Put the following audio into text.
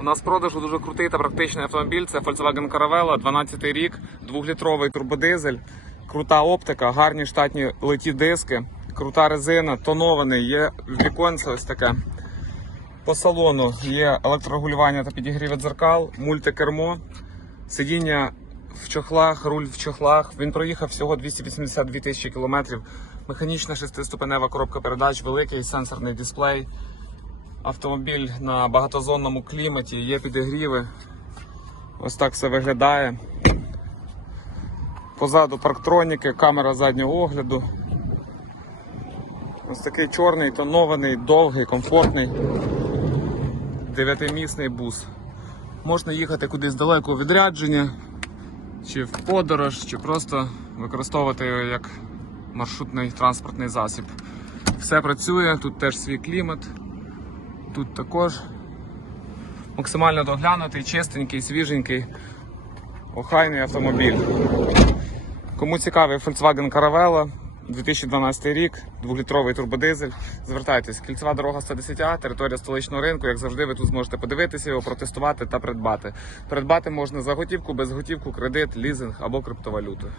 У нас в продажу дуже крутий та практичний автомобіль. Це Volkswagen Caravella, 12 рік, 2-літровий турбодизель, крута оптика, гарні штатні литі диски, крута резина, тонований, є віконце ось таке. По салону є електрорегулювання та підігрів дзеркал, мультикермо, сидіння в чохлах, руль в чохлах. Він проїхав всього 282 тисячі кілометрів. Механічна шестиступенева коробка передач, великий сенсорний дисплей. Автомобіль на багатозонному кліматі, є підігріви. Ось так все виглядає. Позаду парктроніки, камера заднього огляду. Ось такий чорний, тонований, довгий, комфортний. Дев'ятимісний бус. Можна їхати кудись далеко у відрядження, чи в подорож, чи просто використовувати його як маршрутний транспортний засіб. Все працює, тут теж свій клімат. Тут також максимально доглянутий, чистенький, свіженький, охайний автомобіль. Кому цікавий Volkswagen Caravella, 2012 рік, 2-літровий турбодизель, звертайтесь. Кільцева дорога 110А, територія столичного ринку. Як завжди, ви тут зможете подивитися його, протестувати та придбати. Придбати можна за готівку, без готівку, кредит, лізинг або криптовалюту.